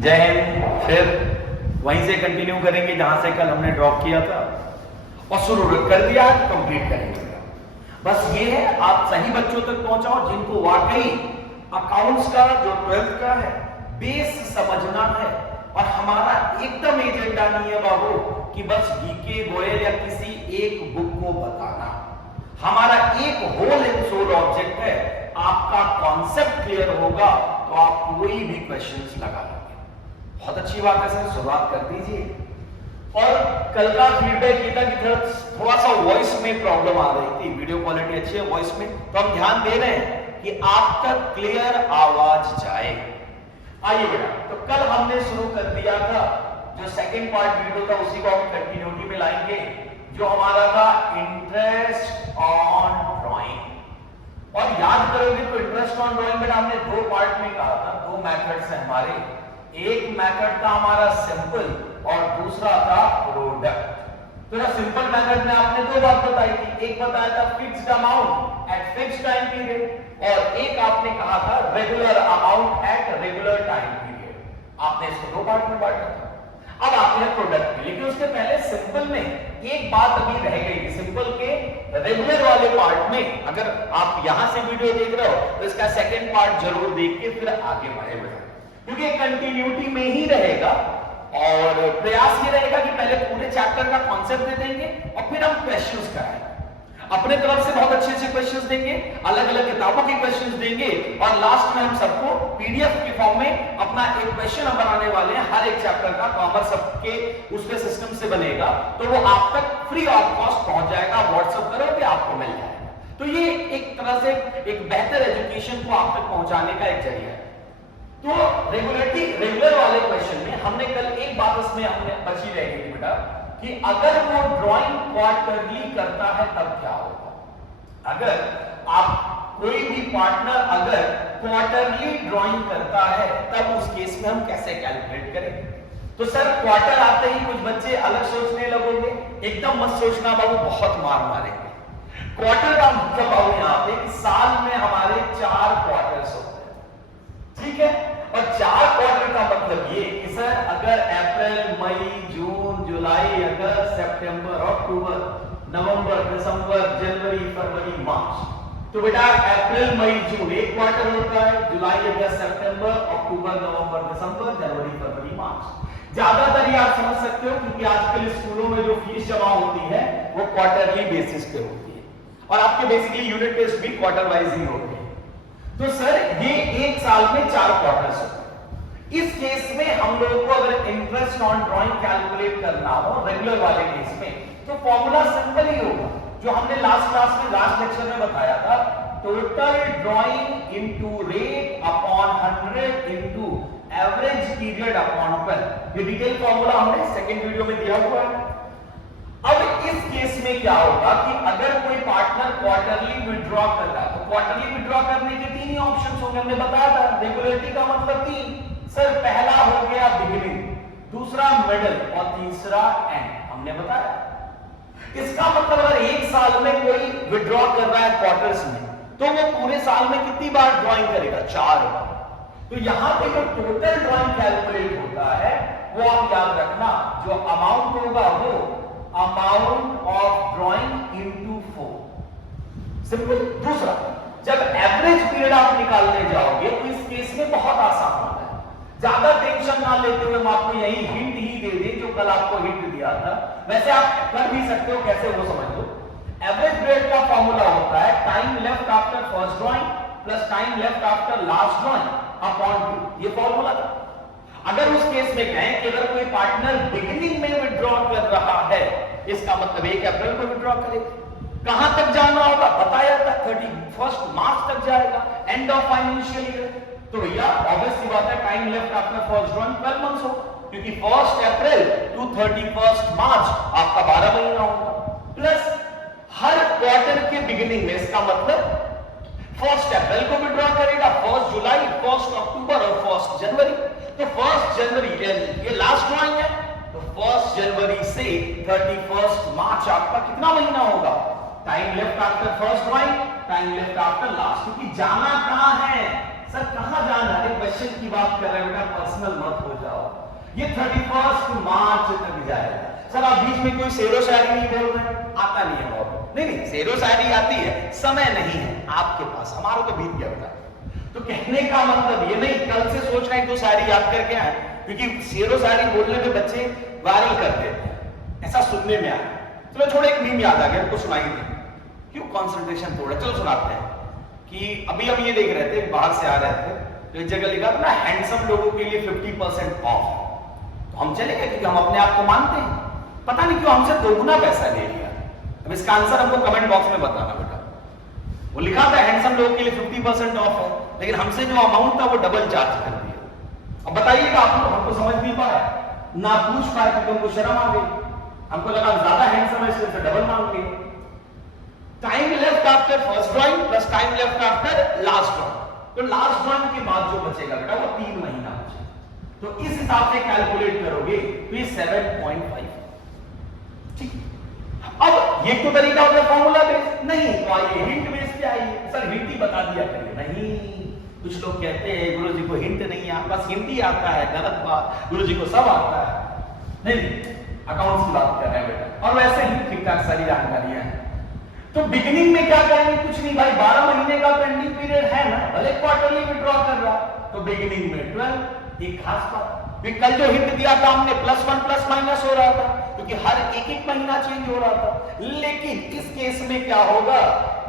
जय हिंद। फिर वहीं से कंटिन्यू करेंगे जहां से कल हमने ड्रॉप किया था और शुरू कर दिया है, कंप्लीट करेंगे। बस ये है, आप सही बच्चों तक पहुंचाओ जिनको वाकई अकाउंट्स का जो 12th का है बेस समझना है। और हमारा एकदम एजेंडा नहीं है बाबू कि बस बीके गोयल या किसी एक बुक को बताना। हमारा एक होल एंड सोल ऑब्जेक्ट है, आपका कॉन्सेप्ट क्लियर होगा तो आप कोई भी क्वेश्चंस लगा लेंगे। बहुत अच्छी बात है सर, शुरुआत कर दीजिए। और कल का फीडबैक ये था कि थोड़ा सा वॉइस में प्रॉब्लम आ रही थी, वीडियो क्वालिटी अच्छी है वॉइस में, तो हम ध्यान दे रहे हैं कि आप तक क्लियर आवाज जाए। आइए बेटा, तो कल हमने शुरू कर दिया था जो सेकंड पार्ट वीडियो था, उसी को हम कंटिन्यूटी में लाएंगे, जो हमारा था इंटरेस्ट ऑन ड्राइंग। और याद करोगे तो इंटरेस्ट ऑन ड्राइंग में हमने दो पार्ट में कहा था, दो मेथड्स हैं हमारे। एक मेथड था हमारा सिंपल और दूसरा था प्रोडक्ट। तो सिंपल मेथड में आपने दो बात बताई थी, एक बताया था fixed amount at fixed time period और एक आपने कहा था regular amount at regular time period. आपने इसको दो पार्ट में बांटा था। अब आते हैं प्रोडक्ट में, लेकिन उसके पहले सिंपल में एक बात अभी रह गई थी। सिंपल के रेगुलर वाले पार्ट में अगर आप यहां से वीडियो देख रहे हो तो इसका सेकंड पार्ट जरूर देख के फिर आगे बढ़े, क्योंकि कंटिन्यूटी में ही रहेगा। और प्रयास ये रहेगा कि पहले पूरे चैप्टर का कॉन्सेप्ट दे देंगे और फिर हम क्वेश्चंस कराएंगे। अपने तरफ से बहुत अच्छे अच्छे क्वेश्चंस देंगे, अलग अलग किताबों के क्वेश्चंस देंगे और लास्ट में हम सबको पीडीएफ के फॉर्म में अपना एक क्वेश्चन हम बनाने वाले हैं हर एक चैप्टर का। तो हमारे सबके उसके सिस्टम से बनेगा, तो वो आप तक फ्री ऑफ कॉस्ट पहुंच जाएगा। व्हाट्सएप करोगे आपको मिल जाएगा। तो ये एक तरह से एक बेहतर एजुकेशन को आप तक पहुंचाने का एक जरिया है। तो रेगुलर वाले क्वेश्चन में हमने कल एक बात इसमें हमने बची रह गई थी बेटा, कि अगर वो ड्राइंग क्वार्टरली करता है तब क्या होगा। अगर आप कोई भी पार्टनर अगर क्वार्टरली ड्राइंग करता है तब उस केस में हम कैसे कैलकुलेट करें। तो सर क्वार्टर आते ही कुछ बच्चे अलग सोचने लगोगे, एकदम मत सोचना बाबू, बहुत मार मारेंगे। क्वार्टर का मतलब बाबू यहां पे कि साल में हमारे 4 क्वार्टर्स होते हैं, ठीक है। और 4 क्वार्टर का मतलब ये कि सर अगर अप्रैल मई जून जुलाई अगस्त सितंबर अक्टूबर नवंबर दिसंबर जनवरी फरवरी मार्च, तो बेटा अप्रैल मई जून एक क्वार्टर होता है, जुलाई अगस्त सितंबर अक्टूबर नवंबर दिसंबर जनवरी फरवरी मार्च। ज्यादातर ये आप समझ सकते हो क्योंकि आजकल स्कूलों में जो फीस जमा होती है वो क्वार्टरली बेसिस पे होती है और आपके बेसिकली यूनिट टेस्ट भी क्वार्टर वाइज ही होते हैं। तो सर ये एक साल में 4 क्वार्टर्स होते हैं। इस केस में हम लोगों को अगर इंटरेस्ट ऑन ड्राइंग कैलकुलेट करना हो रेगुलर वाले केस में, तो फॉर्मूला सिंपल ही होगा जो हमने लास्ट क्लास में लास्ट लेक्चर में बताया था, total drawing into rate upon 100 into average period upon 12। ये डिटेल फॉर्मूला हमने सेकंड वीडियो में दिया हुआ है। अब इस केस में क्या होगा कि अगर कोई पार्टनर क्वार्टरली विड्रॉ कर रहा है तो क्वार्टरली विड्रॉ करने के 3 ही ऑप्शंस होंगे, हमने बताया था। रेगुलरिटी का मतलब 3 सर, पहला हो गया बिगिनिंग, दूसरा मिडिल और तीसरा एंड, हमने बताया। इसका मतलब अगर एक साल में कोई विड्रॉ कर रहा है क्वार्टर्स में तो वो पूरे साल में कितनी बार ड्राइंग करेगा, 4 बार। तो यहां पे जो टोटल ड्राइंग कैलकुलेट होता है वो आप याद रखना, जो अमाउंट होगा वो amount of drawing into 4। Simple. दूसरा, जब एवरेज पीरियड आप निकालने जाओगे तो इस केस में बहुत आसान होता है। ज्यादा टेंशन ना लेते हुए हम आपको यही हिंट ही दे दें जो कल आपको हिंट दिया था, वैसे आप कर भी सकते हो, कैसे वो समझ लो। एवरेज पीरियड का फॉर्मूला होता है time left after first drawing plus time left after last drawing upon 2। ये फॉर्मूला था। अगर उस केस में कहें कि अगर कोई पार्टनर बिगिनिंग में विड्रॉ कर रहा है, इसका मतलब 1 अप्रैल को विड्रॉ करेगा। कहां तक जाना होगा बताया था, 31 मार्च तक जाएगा, एंड ऑफ फाइनेंशियल ईयर। तो भैया ऑब्वियस सी बात है time left after first drawing 12 months होगा, क्योंकि 1 अप्रैल टू 31 मार्च आपका 12 महीना होगा। प्लस हर क्वार्टर के बिगिनिंग में, इसका मतलब 1 अप्रैल को विड्रॉ करेगा, 1 जुलाई 1 अक्टूबर और 1 जनवरी। तो 1 जनवरी ये लास्ट ड्राइंग है, तो 1 जनवरी से 31 मार्च आपका कितना महीना होगा, time left after first drawing time left after last. क्योंकि जाना कहां है, सर कहां जाना है, क्वेश्चन की बात कर रहे हैं बेटा, पर्सनल मत हो जाओ। ये 31 मार्च तक जाएगा। सर आप बीच में कोई शेरो शायरी नहीं बोल रहे, आता नहीं है और नहीं शेरो शायरी आती है, समय नहीं है आपके पास, हमारा तो बीत गया बेटा। तो कहने का मतलब ये नहीं कल से सोच रहे हैं तो शायरी याद करके आए, क्योंकि शेरो शायरी बोलने में बच्चे वायरल कर देते हैं, ऐसा सुनने में आया। चलो छोड़ो, एक मीम याद आ गया, कुछ सुनाई दे, क्यों कंसंट्रेशन तोड़ा, चलो सुनाते हैं। कि अभी हम ये देख रहे थे, बाहर से आ रहे थे तो एक जगह लिखा था ना, हैंडसम लोगों के लिए 50% ऑफ। तो हम चले गए क्योंकि हम अपने आप को मानते हैं, पता नहीं क्यों हमसे 2 गुना पैसा ले लिया। अब इसका आंसर हमको कमेंट बॉक्स में बताना बेटा। वो लिखा था हैंडसम लोगों के लिए 50% ऑफ है, लेकिन हमसे जो अमाउंट था वो डबल चार्ज कर दिया। अब बताइएगा आप लोग, हमको समझ नहीं पाए, ना पूछ पाए क्योंकि हमको शर्म आ गई, हमको लगा ज्यादा हैंडसम है इसलिए डबल मांग लिए। Time left after first drawing plus time left after last drawing, तो लास्ट ड्राइंग के बाद जो बचेगा बेटा वो 3 महीना बचेगा। तो इस हिसाब से कैलकुलेट करोगे तो ये 7.5। ठीक, अब ये तो तरीका हो गया फॉर्मूला बेस, नहीं तो आइए हिंट बेस पे आइए। सर हिंट ही बता दिया करिए, नहीं कुछ लोग कहते हैं गुरुजी को हिंट नहीं आता, बस हिंट ही आता है, गलत बात, गुरुजी को सब आता है। नहीं, अकाउंट्स की बात कर रहे हैं बेटा, और वैसे ही ठीक ठाक सारी जानकारियां हैं। तो बिगिनिंग में क्या करेंगे, कुछ नहीं भाई, 12 महीने का पेंडिंग पीरियड है ना, भले क्वार्टरली विड्रॉ कर रहा, तो बिगिनिंग में 12। एक खास बात, कल जो हिंट दिया था हमने +1 प्लस माइनस हो रहा था, क्योंकि हर एक महीना चेंज हो रहा था। लेकिन इस केस में क्या होगा,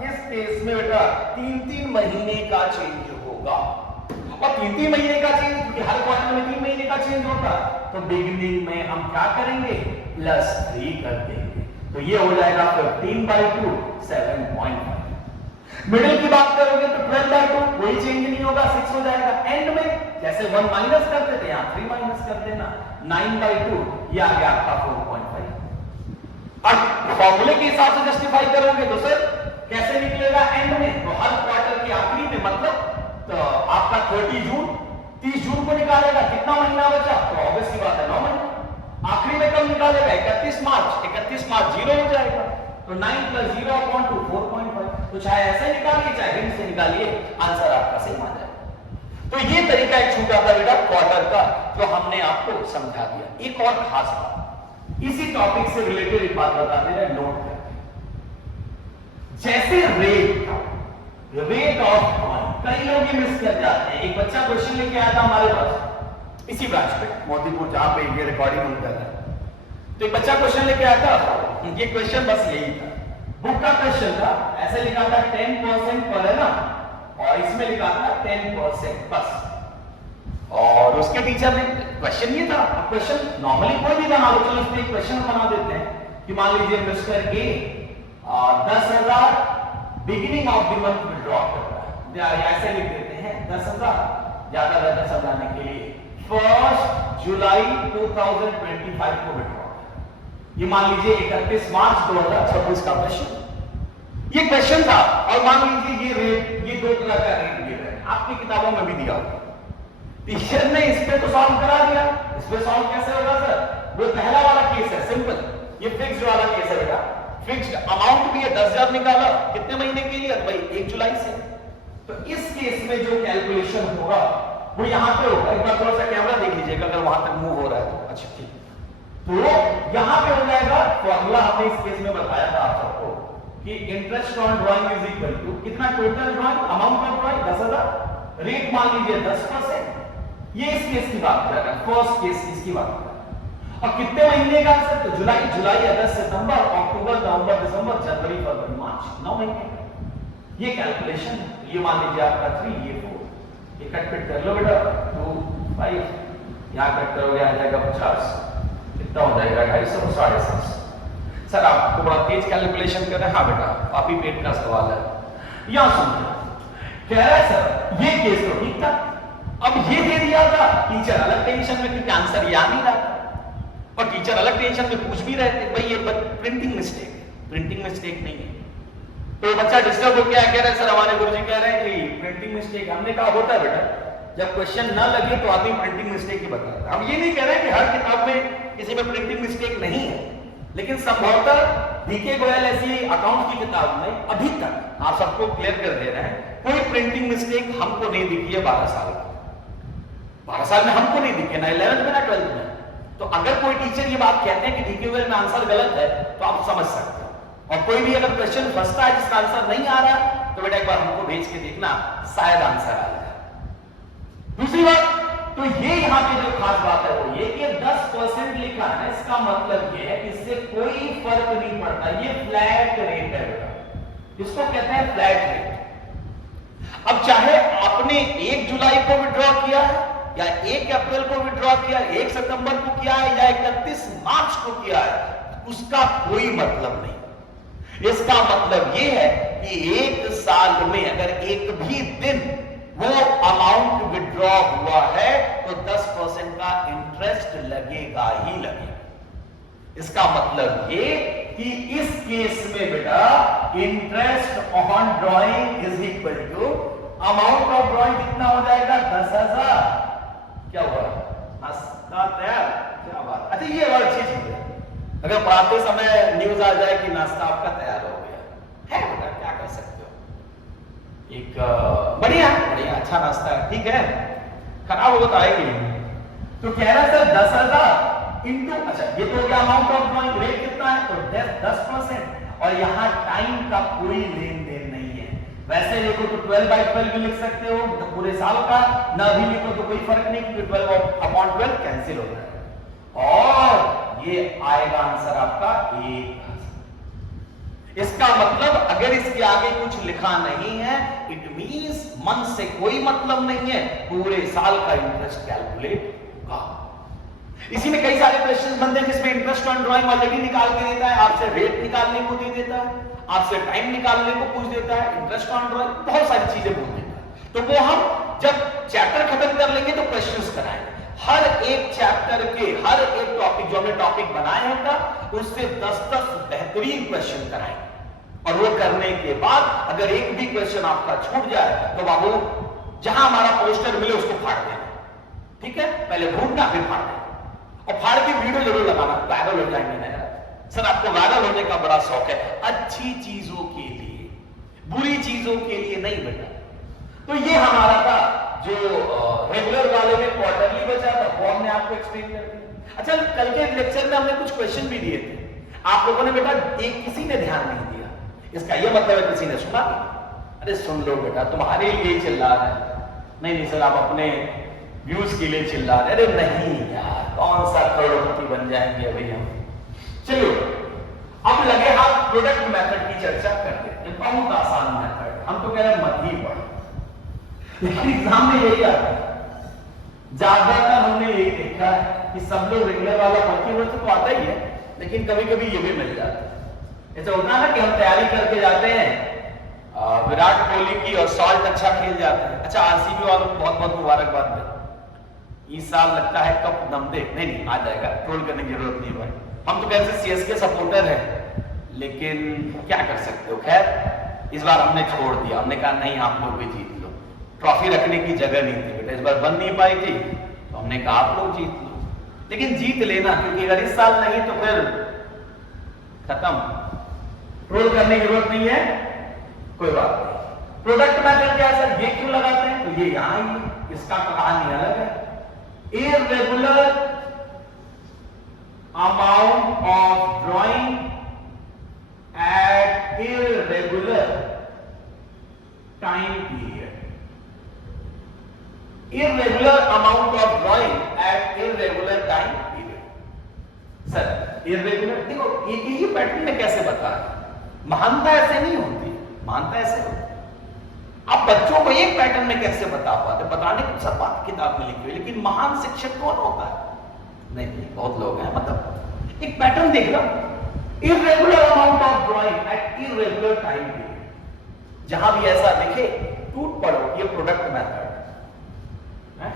इस केस में बेटा 3-3 महीने का चेंज होगा, और 3-3 महीने का चेंज, क्योंकि हर क्वार्टर में 3 महीने का चेंज होता, तो बिगिनिंग में हम क्या करेंगे, +3 कर देंगे। तो ये हो जाएगा 15/2 7.5। मिडिल की बात करोगे तो 12/2 कोई चेंज नहीं होगा, 6 हो जाएगा। एंड में जैसे 1 माइनस करते थे, यहां 3 माइनस कर देना, 9/2 ये आ गया आपका 4.5। अब फॉर्मूले के हिसाब से जस्टिफाई करोगे तो सर कैसे निकलेगा एंड में, तो हर क्वार्टर के आखिरी में, मतलब तो आपका 30 जून 30 जून को निकालेगा, कितना महीना बचा, तो ऑब्वियस सी बात है 9 महीना। आखिरी में कब निकालेगा, 31 मार्च 0 हो जाएगा, तो 9 + 0/2 4.5। तो चाहे ऐसे निकालिए चाहे हिंट से निकालिए, आंसर आपका सेम आ जाएगा। तो ये तरीका एक छूटा था बेटा क्वार्टर का, जो हमने आपको समझा दिया। एक और खास बात, इसी टॉपिक से रिलेटेड एक बात बता दे रहे, नोट कर, जैसे रेट ऑफ कॉइन, कई लोग ये मिस कर जाते हैं। एक बच्चा क्वेश्चन लेके आया था हमारे पास, इसी ब्रांच पे मोतीपुर, जहां पे ये रिकॉर्डिंग होता है। तो एक बच्चा क्वेश्चन लेके आया था, ये क्वेश्चन बस यही था, बुक का क्वेश्चन था, ऐसे लिखा था 10% पर है ना, और इसमें लिखा था 10% बस। और उसके टीचर ने, क्वेश्चन ये था, क्वेश्चन नॉर्मली कोई भी बना लो, चलो इसमें क्वेश्चन बना देते हैं कि मान लीजिए mister A 10,000 beginning of the month withdraw कर रहा है, ऐसे लिख देते हैं 10,000, ज्यादा ज्यादा समझाने के लिए 1 जुलाई 2025 को विड्रॉ, ये मान लीजिए 31 मार्च 2026 का क्वेश्चन, ये क्वेश्चन था। और मान लीजिए ये रेट, ये 2 तरह का रेट दिया है, आपकी किताबों में भी दिया होगा, टीचर ने इस पे तो सॉल्व करा दिया। इस पे सॉल्व कैसे होगा सर, वो पहला वाला केस है सिंपल, ये फिक्स्ड वाला केस है बेटा, फिक्स्ड अमाउंट भी है, 10,000 निकाला, कितने महीने के लिए भाई, 1 जुलाई से। तो इस केस में जो कैलकुलेशन होगा वो यहां पे होगा, एक बार थोड़ा सा कैमरा देख लीजिएगा अगर वहां तक मूव हो रहा है तो, अच्छा ठीक। तो यहां पे हो जाएगा, फॉर्मूला हमने इस केस में बताया था आप सबको कि interest on drawing is equal to कितना, total drawing, amount of drawing 10,000, rate मान लीजिए 10%। ये इस केस की बात कर रहा है, फर्स्ट केस इसकी बात कर रहा है। और कितने महीने का सर, तो जुलाई, अगस्त, सितंबर, अक्टूबर, नवंबर, दिसंबर, जनवरी, फरवरी, मार्च, 9 महीने का ये कैलकुलेशन। ये मान लीजिए आपका 3, ये 4, ये कट पिट कर लो बेटा, 2, 5, यहां कट करोगे आ जाएगा 50, कितना हो जाएगा 250, 750। सर आपको बड़ा तेज कैलकुलेशन कर रहे हैं, हाँ बेटा पापी पेट का सवाल है। यहां सुनिए, कह रहा है सर ये केस तो ठीक था, अब ये दे दिया था, टीचर अलग टेंशन में क्योंकि आंसर याद नहीं रहा, और टीचर अलग टेंशन में पूछ भी रहे थे, भाई ये प्रिंटिंग मिस्टेक, प्रिंटिंग मिस्टेक नहीं है। तो बच्चा डिस्टर्ब हो गया, कह रहा है सर हमारे गुरुजी कह रहे हैं कि प्रिंटिंग मिस्टेक। हमने कहा होता है बेटा, जब क्वेश्चन ना लगे तो आदमी प्रिंटिंग मिस्टेक ही बताता है। हम ये नहीं कह रहे हैं कि हर किताब में किसी में प्रिंटिंग मिस्टेक नहीं है, लेकिन संभवतः डीके गोयल ऐसी अकाउंट की किताब में अभी तक आप सबको क्लियर कर दे रहे हैं कोई प्रिंटिंग मिस्टेक हमको नहीं दिखी है 12 साल में। 12 साल में हमको नहीं दिखे, ना 11th में ना 12th में। तो अगर कोई टीचर ये बात कहते हैं कि डीक्यूएल में आंसर गलत है तो आप समझ सकते हो। और कोई भी अगर क्वेश्चन फंसता है जिसका आंसर नहीं आ रहा तो बेटा एक बार हमको भेज के देखना, शायद आंसर आ जाए। दूसरी बात, तो ये यहां पे जो खास बात है वो ये कि 10% लिखा है, इसका मतलब ये है कि इससे कोई फर्क नहीं पड़ता, ये फ्लैट रेट है बेटा, इसको कहते हैं फ्लैट रेट। अब चाहे आपने 1 जुलाई को विड्रॉ किया है या 1 अप्रैल को विड्रॉ किया, 1 सितंबर को किया है या 31 मार्च को किया है, उसका कोई मतलब नहीं। इसका मतलब यह है कि 1 साल में अगर एक भी दिन वो अमाउंट विड्रॉ हुआ है तो 10% का इंटरेस्ट लगेगा ही लगेगा। इसका मतलब ये कि इस केस में बेटा interest on drawing is equal to amount of drawing कितना हो जाएगा, 10,000। क्या हुआ, नाश्ता तैयार, क्या बात। अच्छा ये और अच्छी चीज है, अगर पढ़ाते समय न्यूज आ जाए कि नाश्ता आपका तैयार हो गया है, बेटा क्या कर सकते हो, एक बढ़िया बढ़िया अच्छा नाश्ता है, ठीक है, खराब होगा तो आएगी नहीं। तो कह रहा सर 10,000 इंटू, अच्छा ये तो क्या अमाउंट ऑफ ड्रॉइंग, रेट कितना है तो 10%, और यहां टाइम का कोई लेन देन नहीं है। वैसे लिखो तो 12/12 भी लिख सकते हो, तो पूरे साल का, ना भी लिखो तो कोई फर्क नहीं क्योंकि 12/12 कैंसिल हो जाएगा और ये आएगा आंसर आपका 1। इसका मतलब अगर इसके आगे कुछ लिखा नहीं है, इट मींस मंथ से कोई मतलब नहीं है, पूरे साल का इंटरेस्ट कैलकुलेट होगा। इसी में कई सारे क्वेश्चंस बनते हैं जिसमें इंटरेस्ट ऑन ड्राइंग ऑलरेडी निकाल के देता है, आपसे रेट निकालने को दे देता है, आपसे टाइम निकालने को पूछ देता है, इंटरेस्ट ऑन ड्राइंग बहुत सारी चीजें पूछ देता है। तो वो हम जब चैप्टर खत्म कर लेंगे तो क्वेश्चंस कराएंगे, हर एक चैप्टर के हर एक टॉपिक जो हमने टॉपिक बनाए होगा उससे 10-10 बेहतरीन क्वेश्चन कराएंगे, और वो करने के बाद अगर एक भी क्वेश्चन आपका छूट जाए तो बाबू जहां हमारा पोस्टर मिले उसको फाड़ देना, ठीक है, पहले ढूंढना फिर फाड़ देना, और फाड़ के वीडियो जरूर लगाना, वायरल हो जाएंगे ना यार। सर आपको वायरल होने का बड़ा शौक है, अच्छी चीजों के लिए, बुरी चीजों के लिए नहीं बेटा। तो ये हमारा था जो रेगुलर वाले में क्वार्टरली बचा था, वो हमने आपको एक्सप्लेन कर दिया। अच्छा कल के लेक्चर में हमने कुछ क्वेश्चन भी दिए थे, आप लोगों ने बेटा एक किसी ने ध्यान नहीं दिया, इसका यह मतलब है किसी ने सुना नहीं। अरे सुन लो बेटा, तुम्हारे लिए चिल्ला रहे हैं, नहीं सर आप अपने व्यूज के लिए चिल्ला रहे, अरे नहीं यार कौन सा करोड़पति बन जाएंगे अभी हम। चलिए अब लगे हाथ प्रोडक्ट मेथड की चर्चा करते हैं, बहुत आसान मेथड, हम तो कह रहे हैं मत ही पढ़ो, लेकिन एग्जाम में यही आता है, ज्यादातर हमने यही देखा है कि सब लोग रेगुलर वाला पढ़ते हुए तो आता ही है, लेकिन कभी कभी ये भी मिल जाता है। ऐसा होता है ना कि हम तैयारी करके जाते हैं, विराट कोहली की और सॉल्ट अच्छा खेल जाते हैं, अच्छा आरसीबी वालों को बहुत बहुत मुबारकबाद भाई, इस साल लगता है कप दम दे, नहीं आ जाएगा, ट्रोल करने की जरूरत नहीं भाई, हम तो कैसे सीएसके सपोर्टर हैं, लेकिन क्या कर सकते हो। खैर इस बार हमने छोड़ दिया, हमने कहा नहीं आप लोग भी जीत लो, ट्रॉफी रखने की जगह नहीं थी बेटा, इस बार बन नहीं पाई थी तो हमने कहा आप लोग जीत लो, लेकिन जीत लेना, क्योंकि अगर इस साल नहीं तो फिर खत्म, ट्रोल करने की जरूरत नहीं है, कोई बात नहीं। प्रोडक्ट मेथड क्या है सर, ये क्यों लगाते हैं, तो ये यहां ही इसका कहानी अलग है। irregular amount of drawing at irregular time period, irregular amount of drawing at irregular time period। Sir irregular देखो ये पैटर्न में कैसे बता रहा है, महानता ऐसे नहीं होती, महानता ऐसे होती। आप बच्चों को एक पैटर्न में कैसे बता पाते, बताने की सब बात किताब में लिखी हुई, लेकिन महान शिक्षक कौन होता है, नहीं बहुत लोग हैं, मतलब एक पैटर्न देख रहा, irregular amount of drawing at irregular time period, जहां भी ऐसा दिखे टूट पड़ो, ये प्रोडक्ट मेथड है।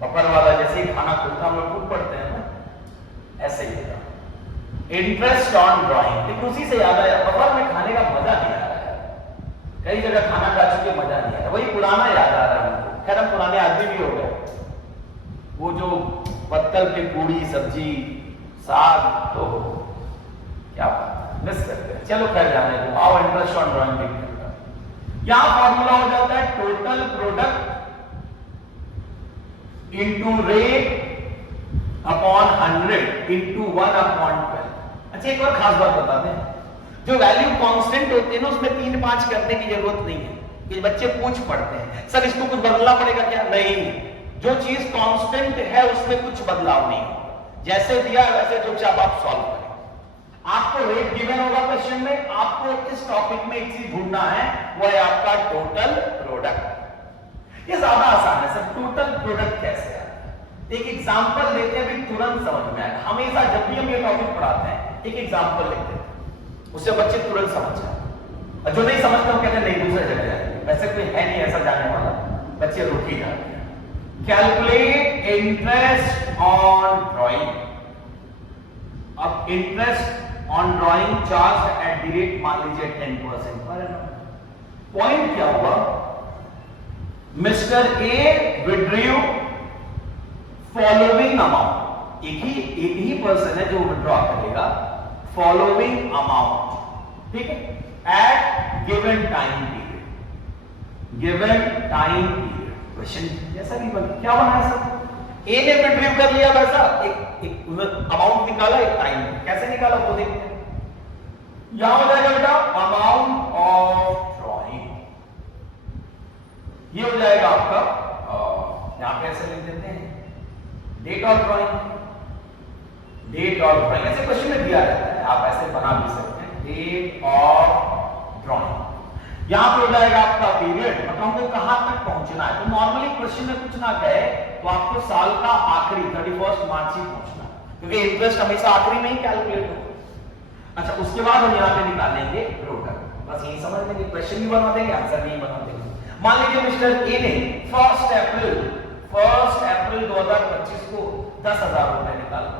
बफर वाला जैसे ही खाना खुलता हम लोग टूट पड़ते हैं ना, ऐसे ही होगा। इंटरेस्ट ऑन ड्राइंग, लेकिन उसी से याद आया, बफर में खाने का मजा नहीं आ रहा है, कई जगह खाना खा चुके मजा नहीं आया, वही पुराना याद आ रहा है हमको। खैर हम पुराने आदमी भी हो गए, वो जो पत्तल की पूड़ी सब्जी साग तो क्या मिस करते हैं, चलो खैर जाने दो, आओ इंटरेस्ट ऑन ड्राइंग भी। यहां फॉर्मूला हो जाता है total product into rate upon 100 into 1/12। अच्छा एक और खास बात बताते हैं, जो वैल्यू कांस्टेंट होते हैं ना उसमें 3-5 करने की जरूरत नहीं है। कि बच्चे पूछ पड़ते हैं सर इसको कुछ बदलना पड़ेगा क्या? नहीं, जो चीज कांस्टेंट है उसमें कुछ बदलाव नहीं होगा, जैसे दिया वैसे चुपचाप आप सॉल्व करें। आपको रेट गिवन होगा क्वेश्चन में, आपको इस टॉपिक में एक चीज ढूंढना है, वो है आपका टोटल प्रोडक्ट। ये ज्यादा आसान है सर, टोटल प्रोडक्ट कैसे है? एक एग्जांपल देते हैं, भी तुरंत समझ में आएगा। हमेशा जब भी हम ये टॉपिक पढ़ाते हैं एक एग्जांपल लिखते हैं, उससे बच्चे तुरंत समझ जाए, और जो नहीं समझते वो कहते हैं नहीं दूसरे जगह जाएंगे। वैसे कोई है नहीं ऐसा जाने वाला, बच्चे रुक ही जाते हैं। Calculate interest on drawing. अब interest on drawing charge at the rate मान लीजिए 10% पर एनम। पॉइंट क्या हुआ? Mr A withdraw following amount, एक ही पर्सन है जो विड्रॉ करेगा फॉलोइंग अमाउंट, ठीक है, at given time period, given time period. Question जैसा भी बना, क्या बनाया सर? ए ने विड्रॉ कर लिया वैसा एक अमाउंट निकाला, एक टाइम, कैसे निकाला वो देखते हैं। यहां हो जाएगा बेटा अमाउंट ऑफ ड्रॉइंग, ये हो जाएगा आपका, यहां पे ऐसे लिख देते हैं date of drawing, date of drawing ऐसे क्वेश्चन में दिया जाता है, आप ऐसे बना भी सकते हैं, डेट ऑफ ड्रॉइंग। यहां पे हो जाएगा आपका पीरियड, मतलब हमको कहां तक पहुंचना है। तो नॉर्मली क्वेश्चन में कुछ ना कहे तो आपको साल का आखिरी 31 मार्च ही पहुंचना है, क्योंकि इंटरेस्ट हमेशा आखिरी में ही कैलकुलेट होगा। अच्छा उसके बाद हम यहां पे निकालेंगे प्रोडक्ट, बस यही समझ लेंगे, क्वेश्चन भी बना देंगे, आंसर भी बना देंगे। मान लीजिए मिस्टर ए ने 1 अप्रैल 2025 को 10,000 रुपए निकाला,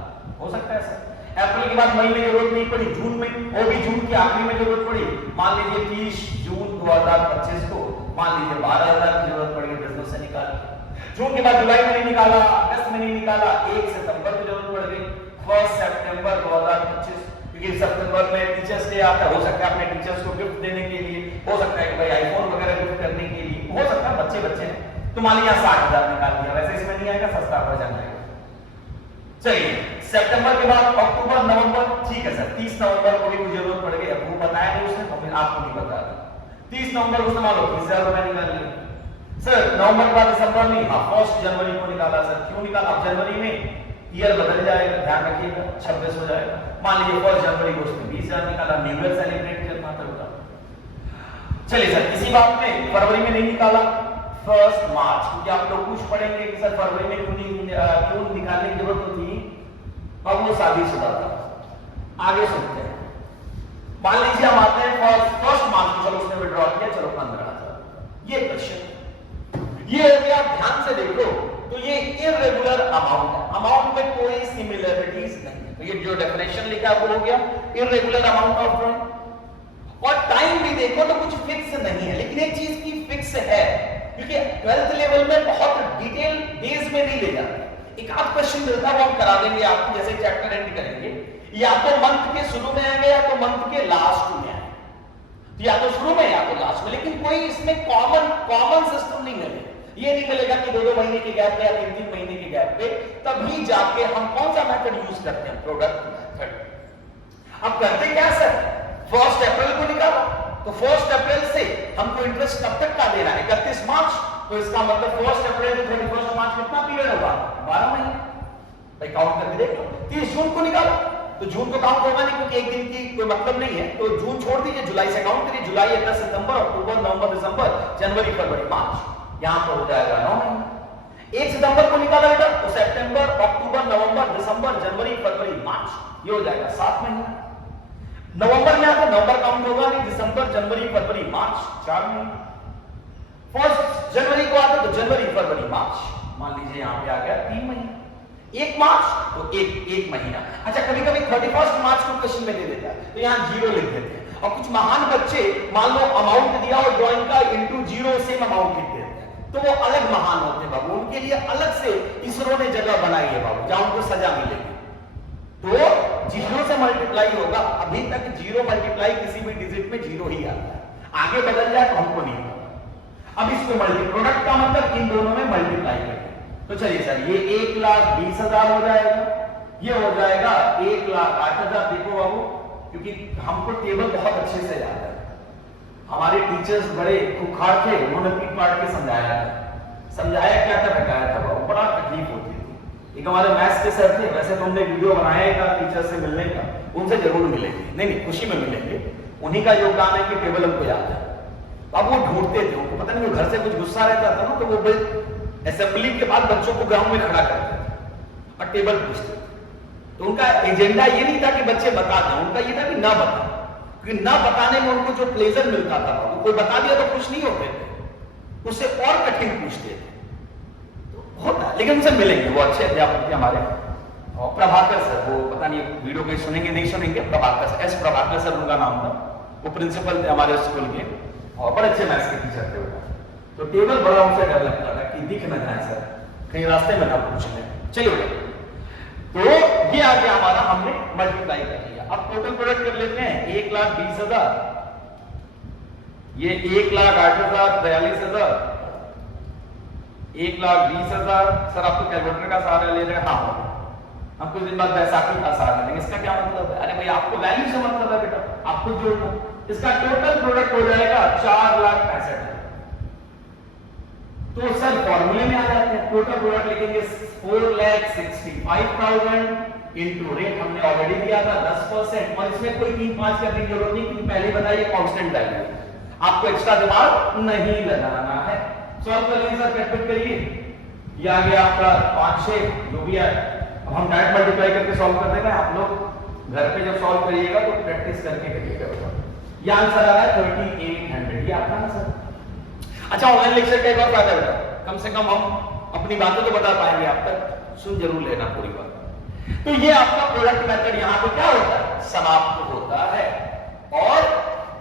हो सकता है सर। अप्रैल के बाद मई में जरूरत नहीं पड़ी, जून में, वो भी जून के आखिरी में जरूरत पड़ी, मान लीजिए 30 जून 2025 को मान लीजिए 12,000 की जरूरत पड़ी, बिजनेस से निकाल। जून के बाद जुलाई में नहीं निकाला, अगस्त में नहीं निकाला, 1 सितंबर में जरूरत पड़ गई, 1 सितंबर 2025, क्योंकि सितंबर में टीचर्स डे आता है, हो सकता है अपने टीचर्स को गिफ्ट देने के लिए, हो सकता है कि भाई आईफोन वगैरह गिफ्ट करने के लिए, हो सकता है बच्चे हैं, तो मान लीजिए 60,000 निकाल दिया, वैसे इसमें नहीं आएगा, सस्ता वर्जन आएगा। चलिए सितंबर के बाद अक्टूबर नवंबर, ठीक है सर, 30 नवंबर को भी कोई जरूरत पड़ गई, अब वो बताया नहीं उसने, तो फिर आपको नहीं बता रहा। 30 नवंबर उसने मान लो 30,000 रुपए निकाल लिए सर। नवंबर के बाद दिसंबर में, हाँ 1 जनवरी को निकाला सर। क्यों निकाला? अब जनवरी में ईयर बदल जाएगा, ध्यान रखिएगा, 26 हो जाएगा। मान लीजिए 1 जनवरी को उसने 20,000 निकाला, न्यू ईयर सेलिब्रेट करना था उसका। चलिए सर इसी बात में फरवरी में नहीं निकाला, 1 मार्च, क्योंकि आप लोग कुछ पढ़ेंगे कि सर फरवरी में क्यों निकालने की जरूरत होती है, अब वो शादीशुदा था। आगे सुनते हैं, मान लीजिए हम आते हैं 1 मार्च को, चलो उसने विड्रॉ किया, चलो 15,000। ये क्वेश्चन ये हो गया, ध्यान से देखो, तो ये इर्रेगुलर अमाउंट है, अमाउंट में कोई सिमिलरिटीज नहीं है, तो ये जो डेफिनेशन लिखा वो हो गया इर्रेगुलर अमाउंट ऑफ ड्रॉइंग। और टाइम भी देखो तो कुछ फिक्स नहीं है, लेकिन एक चीज की फिक्स है, क्योंकि 12th लेवल में बहुत डिटेल डेज में नहीं ले जाते, एक आध क्वेश्चन मिलता है वो हम करा देंगे आपको, जैसे चैप्टर एंड करेंगे, या तो मंथ के शुरू में आएंगे या तो मंथ के लास्ट में आएंगे, तो या तो शुरू में या तो लास्ट में, लेकिन कोई इसमें कॉमन सिस्टम नहीं मिलेगा। ये नहीं मिलेगा कि 2-2 महीने के गैप पे या 3-3 महीने के गैप पे, तभी जाके हम कौन सा मेथड यूज करते हैं, प्रोडक्ट मेथड। अब करते क्या सर, 1 अप्रैल को निकाला, तो 1 अप्रैल से हमको इंटरेस्ट कब तक का देना है, 31 मार्च, तो इसका मतलब 1 अप्रैल से 31 मार्च कितना पीरियड होगा, 12 महीने। भाई काउंट करके देख लो, 30 जून को निकाला, तो जून को काउंट होगा नहीं, क्योंकि एक दिन की कोई मतलब नहीं है, तो जून छोड़ दीजिए, जुलाई से काउंट करिए, जुलाई, अगस्त, सितंबर, अक्टूबर, नवंबर, दिसंबर, जनवरी, फरवरी, मार्च, यहां पर हो जाएगा 9 महीने। 1 सितंबर को निकाला बेटा, तो सितंबर, अक्टूबर, नवंबर, दिसंबर, जनवरी, फरवरी, मार्च, ये हो जाएगा 7 महीने। नवंबर में आता, नवंबर काउंट होगा नहीं, दिसंबर, जनवरी, फरवरी, मार्च, 4 महीने। 1 जनवरी को आता तो जनवरी, फरवरी, मार्च, मान लीजिए यहां पे आ गया 3 महीने। 1 मार्च तो एक महीना। अच्छा कभी कभी 31 मार्च को क्वेश्चन में दे देता है, तो यहां 0 लिख देते हैं, और कुछ महान बच्चे मान लो अमाउंट दिया और ड्राइंग का इंटू 0 सेम अमाउंट लिख देते हैं, तो वो अलग महान होते हैं बाबू, उनके लिए अलग से इसरो ने जगह बनाई है बाबू, जहां उनको सजा मिलेगी। तो 0 से मल्टीप्लाई होगा, अभी तक 0 मल्टीप्लाई किसी भी डिजिट में 0 ही आता है, आगे बदल जाए तो हमको नहीं। अब इसको मल्टी प्रोडक्ट का मतलब इन दोनों में मल्टीप्लाई करें। तो चलिए सर, ये 1,20,000 हो जाएगा, ये हो जाएगा 1,08,000। देखो बाबू, क्योंकि हमको टेबल बहुत अच्छे से याद है, हमारे टीचर्स बड़े खुखार थे, उन्होंने पीट पाट के समझाया था। समझाया क्या था, बताया था बाबू, बड़ा तकलीफ होती थी। एक हमारे मैथ्स के सर थे, वैसे तो हमने वीडियो बनाया था टीचर से मिलने का, उनसे जरूर मिलेंगे, नहीं खुशी में मिलेंगे। उन्हीं का योगदान है कि टेबल हमको याद है। अब वो ढूंढते थे, उनको पता नहीं वो घर से कुछ गुस्सा रहता था ना, तो वो असेंबली के बाद बच्चों को ग्राउंड में खड़ा करते थे और टेबल पूछते थे। तो उनका एजेंडा ये नहीं था कि बच्चे बता दें, उनका ये था कि ना बता, क्योंकि ना बताने में उनको जो प्लेजर मिलता था, वो कोई बता दिया तो खुश नहीं होते थे, उससे और कठिन पूछते थे। तो होता, लेकिन उनसे मिलेंगे, वो अच्छे अध्यापक थे हमारे। और प्रभाकर सर, वो पता नहीं वीडियो को सुनेंगे नहीं सुनेंगे, Prabhakar sir, S Prabhakar sir उनका नाम था, वो प्रिंसिपल थे हमारे स्कूल के और बड़े अच्छे मैथ्स के टीचर थे वो। तो टेबल बड़ा उनसे डर लगता था कि दिख ना जाए सर, कहीं रास्ते में ना पूछ लें। चलिए, तो ये आ गया हमारा, हमने मल्टीप्लाई कर लिया। अब टोटल प्रोडक्ट कर लेते हैं, 1,20,000, ये 1,08,000, 42,000, 1,20,000। सर आप तो कैलकुलेटर का सहारा ले रहे हैं? हाँ, हम कुछ दिन बाद बैसाखी का सहारा लेंगे। इसका क्या मतलब है? अरे भाई, आपको वैल्यू से मतलब है बेटा, आपको जोड़ना। इसका टोटल प्रोडक्ट हो जाएगा 4,65,000। तो सर फॉर्मूले में आ जाते हैं, टोटल प्रोडक्ट लिखेंगे 4,65,000 इंटू रेट हमने ऑलरेडी दिया था 10%, और इसमें कोई 3-5 करने की जरूरत नहीं, क्योंकि पहले बताइए कांस्टेंट वैल्यू, आपको एक्स्ट्रा दिमाग नहीं लगाना है। सॉल्व कर लीजिए सर, कैलकुलेट करिए, ये आ गया आपका 5-6 जो भी है। अब हम डायरेक्ट मल्टीप्लाई करके सॉल्व कर देंगे, आप लोग घर पे जब सॉल्व करिएगा तो प्रैक्टिस करके करिएगा। ये आंसर आ रहा है 3,800, ये आपका ना सर। अच्छा, ऑनलाइन लेक्चर का एक और फायदा बेटा, कम से कम हम अपनी बातें तो बता पाएंगे, आप तक सुन जरूर लेना पूरी बात। तो ये आपका प्रोडक्ट मेथड यहां पे क्या होता है, समाप्त होता है। और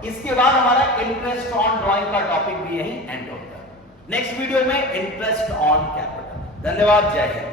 इसके बाद हमारा इंटरेस्ट ऑन ड्राइंग का टॉपिक भी यही एंड होता है। नेक्स्ट वीडियो में इंटरेस्ट ऑन कैपिटल। धन्यवाद, जय हिंद।